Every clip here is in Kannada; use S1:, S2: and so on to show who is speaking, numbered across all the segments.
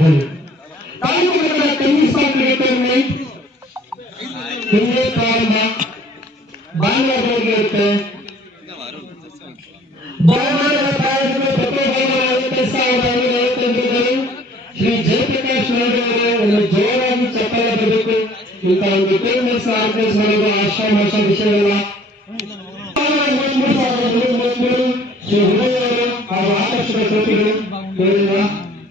S1: ಉತ್ತಮವಾದಲ್ಲಿ ತಾಲೂಕು ಮಟ್ಟದ ಟೆನ್ನಿಸ್ ಟೂರ್ನಮೆಂಟ್ ಹಿಂದೆ ಪ್ರಾರಂಭ ಭಾನುವಾರದವರೆಗೆ ಇರುತ್ತೆ ಬಹುಮಾನದ ಪ್ರಾಯೋಜಕ ಪ್ರತಿ ಬಹುಮಾನ ಐವತ್ತೈದು ಸಾವಿರದ ಐನೂರ ಐವತ್ತೊಂದು ಶ್ರೀ ಜಯಪ್ರಕಾಶ್ ನಾಯ್ಡು ಅವರು ಒಂದು ಜೋರಾಗಿ ಚಪ್ಪಲ ಬರಬೇಕು ಇಂಥ ಒಂದು ಟೂರ್ನಮೆಂಟ್ಸ್ ಆರ್ಗನೈಸ್ ಮಾಡೋದು ಆಶ್ರಮ ವರ್ಷ ವಿಷಯವಿಲ್ಲ ಮೂರು ಸಾವಿರದ ನೂರ ಮೂವತ್ಮೂರು ಶ್ರೀ ಉದಯ್ ಅವರು ಹಾಗೂ ಆಕರ್ಷಕ ಟ್ರೋಫಿಗಳು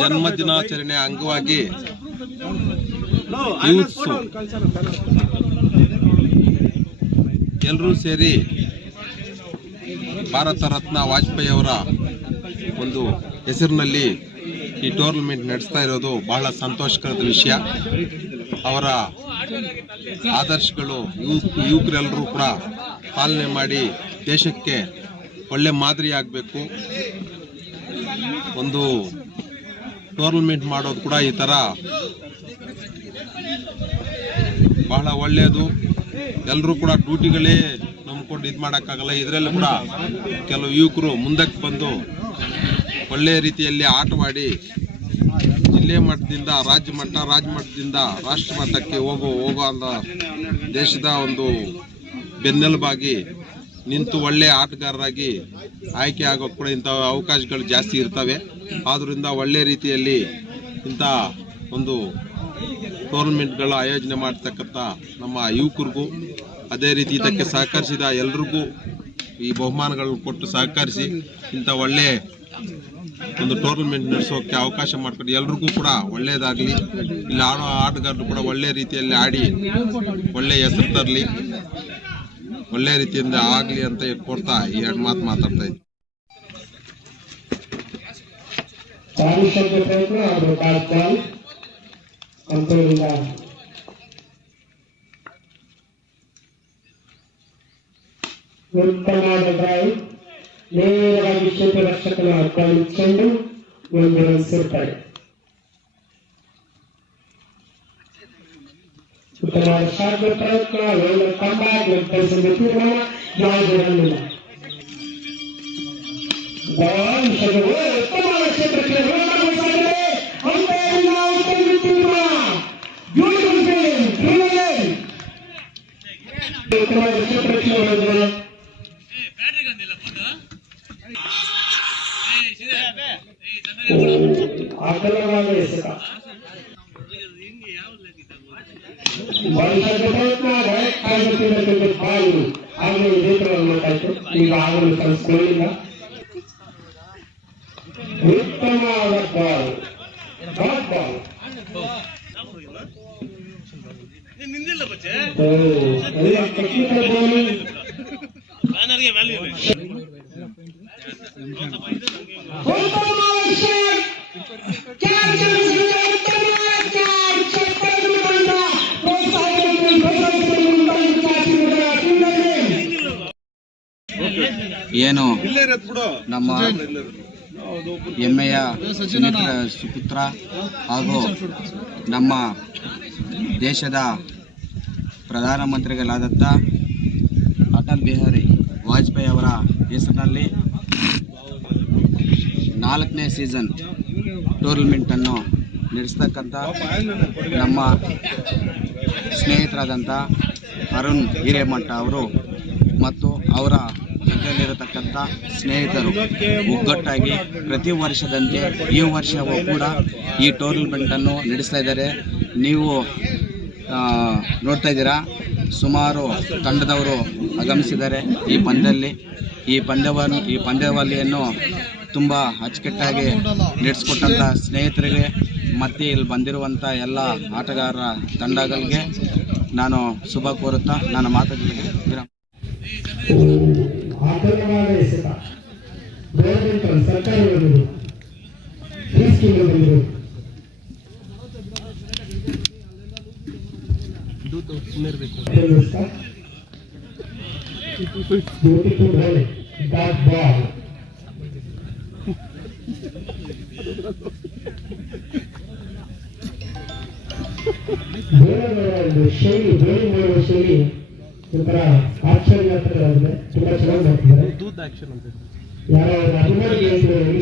S2: ಜನ್ಮ ದಿನಾಚರಣೆ ಅಂಗವಾಗಿ ಯೂತ್ಸ್ ಎಲ್ಲರೂ ಸೇರಿ ಭಾರತ ರತ್ನ ವಾಜಪೇಯಿ ಅವರ ಒಂದು ಹೆಸರಿನಲ್ಲಿ ಈ ಟೂರ್ನಮೆಂಟ್ ನಡೆಸ್ತಾ ಇರೋದು ಬಹಳ ಸಂತೋಷಕರದ ವಿಷಯ. ಅವರ ಆದರ್ಶಗಳು ಯುವಕ್ ಯುವಕರೆಲ್ಲರೂ ಕೂಡ ಪಾಲನೆ ಮಾಡಿ ದೇಶಕ್ಕೆ ಒಳ್ಳೆ ಮಾದರಿ ಆಗಬೇಕು ಒಂದು ಟೂರ್ನಮೆಂಟ್ ಮಾಡೋದು ಕೂಡ ಈ ಥರ ಬಹಳ ಒಳ್ಳೆಯದು ಎಲ್ಲರೂ ಕೂಡ ಡ್ಯೂಟಿಗಳೇ ನಂಬ್ಕೊಂಡು ಇದು ಮಾಡೋಕ್ಕಾಗಲ್ಲ. ಇದರಲ್ಲೂ ಕೂಡ ಕೆಲವು ಯುವಕರು ಮುಂದಕ್ಕೆ ಬಂದು ಒಳ್ಳೆಯ ರೀತಿಯಲ್ಲಿ ಆಟವಾಡಿ ಜಿಲ್ಲೆ ಮಟ್ಟದಿಂದ, ರಾಜ್ಯ ಮಟ್ಟ ರಾಜ್ಯ ಮಟ್ಟದಿಂದ ರಾಷ್ಟ್ರ ಮಟ್ಟಕ್ಕೆ ಹೋಗೋ ಹೋಗೋ ಅಂತ ದೇಶದ ಒಂದು ಬೆನ್ನೆಲುಬಾಗಿ ನಿಂತು ಒಳ್ಳೆ ಆಟಗಾರರಾಗಿ ಆಯ್ಕೆ ಆಗೋಕ್ಕೆ ಕೂಡ ಇಂಥ ಅವಕಾಶಗಳು ಜಾಸ್ತಿ ಇರ್ತವೆ. ಆದ್ದರಿಂದ ಒಳ್ಳೆ ರೀತಿಯಲ್ಲಿ ಇಂಥ ಒಂದು ಟೂರ್ನಮೆಂಟ್ಗಳ ಆಯೋಜನೆ ಮಾಡ್ತಕ್ಕಂಥ ನಮ್ಮ ಯುವಕರಿಗೂ, ಅದೇ ರೀತಿ ಇದಕ್ಕೆ ಸಹಕರಿಸಿದ ಎಲ್ರಿಗೂ ಈ ಬಹುಮಾನಗಳನ್ನು ಕೊಟ್ಟು ಸಹಕರಿಸಿ ಇಂಥ ಒಳ್ಳೆ ಒಂದು ಟೂರ್ನಮೆಂಟ್ ನಡೆಸೋಕ್ಕೆ ಅವಕಾಶ ಮಾಡಿಕೊಟ್ಟು ಎಲ್ರಿಗೂ ಕೂಡ ಒಳ್ಳೆಯದಾಗಲಿ ಇಲ್ಲಿ, ಆಡೋ ಆಟಗಾರರು ಕೂಡ ಒಳ್ಳೆ ರೀತಿಯಲ್ಲಿ ಆಡಿ ಒಳ್ಳೆಯ ಹೆಸರು ತರಲಿ. ಒಳ್ಳೆ ರೀತಿಯಿಂದ ಆಗಲಿ ಅಂತ ಕೋರ್ತಾ ಈ ಎರಡು ಮಾತು ಮಾತಾಡ್ತಾ ಇದ್ದೀನಿ
S1: ನೇರವಾಗಿ ಕ್ಷೇತ್ರ ರಕ್ಷಕನ ಅವರು ಒಂದು ಬಾಲ್ शुक्रवार शाम को तरफ़ का रेल समिति बना यहाँ जगह मिला भगवान शगवे उत्तम क्षेत्र के लोग बसाते हम तेरा उत्तम मित्रा यूनियन यूनियन उत्तम क्षेत्र के लोग बना बैटरी का दिला पड़ा आकलन वाले इसका ಭವಿಷ್ಯದ ಪ್ರಯತ್ನ ವಯಕ್ಕಾಗುತ್ತಿದ್ದಕ್ಕೆ ಬಾಲು ಆಗಲೇ ಇದೇ ತರ ಮಾತಾಯ್ತು ಈಗ ಆಗಲು ಕಲಿಸ್ಕೊಳ್ಳಿಲ್ಲ ಉತ್ತಮವಾದ ಬಾಲ್ ಡಾಟ್ ಬಾಲ್ ಓ, ಎಲ್ಲ ಟೆಕ್ನಿಕಲ್ ಬೌಲಿಂಗ್ ಉತ್ತಮವಾದ ಶಾಟ್
S3: ಏನು ನಮ್ಮ ಹೆಮ್ಮೆಯ ಸುಪುತ್ರ ಹಾಗೂ ನಮ್ಮ ದೇಶದ ಪ್ರಧಾನಮಂತ್ರಿಗಳಾದಂಥ ಅಟಲ್ ಬಿಹಾರಿ ವಾಜಪೇಯಿ ಅವರ ಹೆಸರಿನಲ್ಲಿ ನಾಲ್ಕನೇ ಸೀಸನ್ ಟೂರ್ನಮೆಂಟನ್ನು ನಡೆಸ್ತಕ್ಕಂಥ ನಮ್ಮ ಸ್ನೇಹಿತರಾದಂಥ ಅರುಣ್ ಹಿರೇಮಠ ಅವರು ಮತ್ತು ಅವರ ಜೊತೆಯಲ್ಲಿರತಕ್ಕಂಥ ಸ್ನೇಹಿತರು ಒಗ್ಗಟ್ಟಾಗಿ ಪ್ರತಿ ವರ್ಷದಂತೆ ಈ ವರ್ಷವೂ ಕೂಡ ಈ ಟೂರ್ನಮೆಂಟನ್ನು ನಡೆಸ್ತಾ ಇದ್ದಾರೆ. ನೀವು ನೋಡ್ತಾ ಇದ್ದೀರಾ, ಸುಮಾರು ತಂಡದವರು ಆಗಮಿಸಿದ್ದಾರೆ ಈ ಪಂದ್ಯದಲ್ಲಿ. ಈ ಪಂದ್ಯವನ್ನು, ಈ ಪಂದ್ಯಾವಳಿಯನ್ನು ತುಂಬ ಅಚ್ಚುಕಟ್ಟಾಗಿ ನಡೆಸ್ಕೊಟ್ಟಂಥ ಸ್ನೇಹಿತರಿಗೆ, ಮತ್ತು ಇಲ್ಲಿ ಬಂದಿರುವಂಥ ಎಲ್ಲ ಆಟಗಾರರ ತಂಡಗಳಿಗೆ ನಾನು ಶುಭ ಕೋರುತ್ತಾ, ನನ್ನ ಮಾತುಗಳಿಗೆ ವಿರಾಮ.
S1: ಆತಂಕವಾದ ಎಸೆತ ಗೌರ್ಮೆಂಟ್ ಸರ್ಕಾರಿ ಬಂದಿದೆ ಫ್ರೀ ಸ್ಕೀಮ್ ಬಂದಿದೆ Beautiful ball, that ball. ಬೇರೆ ಒಂದು ಶೈಲಿ ಬೇರೆ ಮಾಡುವ ಶೈಲಿ ಒಂಥರ ಆಶ್ಚರ್ಯಕರವಾಗಿದೆ ತುಂಬಾ ಚೆನ್ನಾಗಿ ಮಾಡ್ತಿದ್ದಾರೆ ಯಾರೋ ಅಭಿಮಾನಿ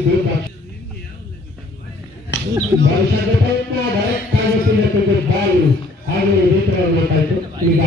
S1: ದೂತ ಡೈರೆಕ್ಟ್ ಆಗುತ್ತಿಲ್ಲ ಬಾಲ್ ಹಾಗೆ ಈ ರೀತಿ ಮಾಡ್ತಾಯಿತ್ತು ಈಗ